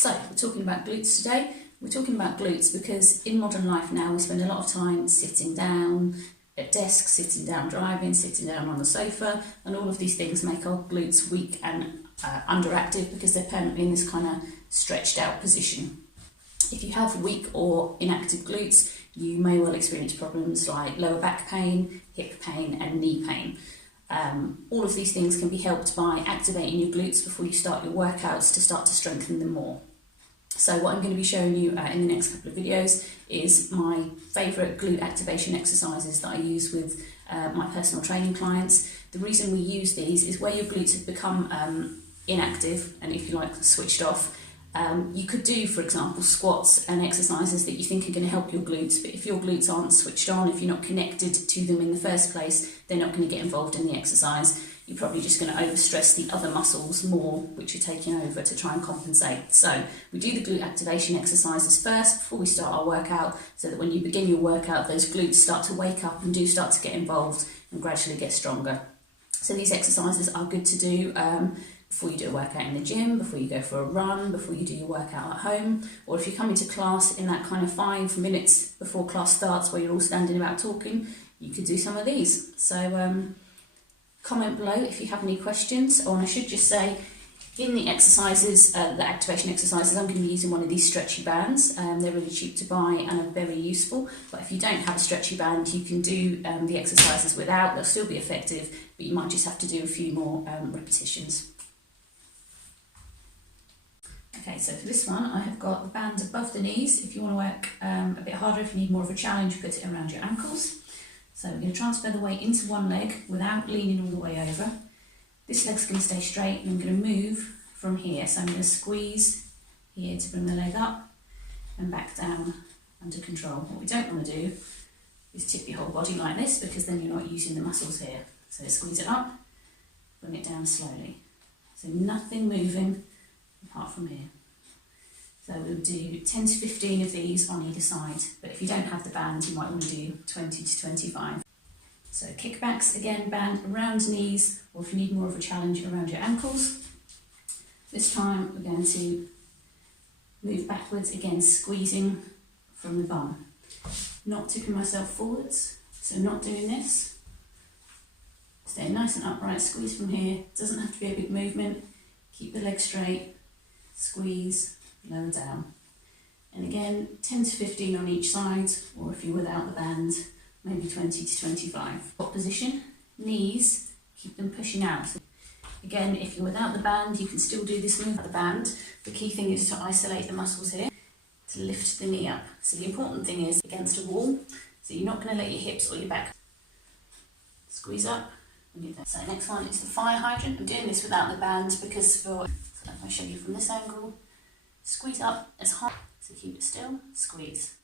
So, we're talking about glutes today. We're talking about glutes because in modern life now we spend a lot of time sitting down at desks, sitting down driving, sitting down on the sofa, and all of these things make our glutes weak and underactive because they're permanently in this kind of stretched out position. If you have weak or inactive glutes, you may well experience problems like lower back pain, hip pain and knee pain. All of these things can be helped by activating your glutes before you start your workouts to start to strengthen them more. So what I'm going to be showing you in the next couple of videos is my favourite glute activation exercises that I use with my personal training clients. The reason we use these is where your glutes have become inactive and, if you like, switched off. You could do, for example, squats and exercises that you think are going to help your glutes, but if your glutes aren't switched on, if you're not connected to them in the first place, they're not going to get involved in the exercise. You're probably just going to overstress the other muscles more, which are taking over to try and compensate. So we do the glute activation exercises first before we start our workout, so that when you begin your workout, those glutes start to wake up and do start to get involved and gradually get stronger. So these exercises are good to do before you do a workout in the gym, before you go for a run, before you do your workout at home, or if you come into class in that kind of 5 minutes before class starts where you're all standing about talking, you could do some of these. So comment below if you have any questions. Oh, and I should just say, in the exercises, the activation exercises, I'm going to be using one of these stretchy bands. They're really cheap to buy and are very useful, but if you don't have a stretchy band, you can do the exercises without. They'll still be effective, but you might just have to do a few more repetitions. Okay, so for this one, I have got the band above the knees. If you want to work a bit harder, if you need more of a challenge, put it around your ankles. So we're going to transfer the weight into one leg without leaning all the way over. This leg's going to stay straight and I'm going to move from here. So I'm going to squeeze here to bring the leg up and back down under control. What we don't want to do is tip your whole body like this, because then you're not using the muscles here. So squeeze it up, bring it down slowly. So nothing moving apart from here. So we'll do 10 to 15 of these on either side, but if you don't have the band, you might want to do 20 to 25. So kickbacks, again, band around knees, or if you need more of a challenge, around your ankles. This time we're going to move backwards, again squeezing from the bum. Not tipping myself forwards, so not doing this. Stay nice and upright, squeeze from here. Doesn't have to be a big movement. Keep the leg straight, squeeze, lower down. And again, 10 to 15 on each side, or if you're without the band, maybe 20 to 25. What position? Knees, keep them pushing out. So again, if you're without the band, you can still do this move with the band. The key thing is to isolate the muscles here, to lift the knee up. So the important thing is against a wall, so you're not going to let your hips or your back squeeze up. So next one is the fire hydrant. I'm doing this without the band because so if I show you from this angle, squeeze up as hard, so keep it still, squeeze.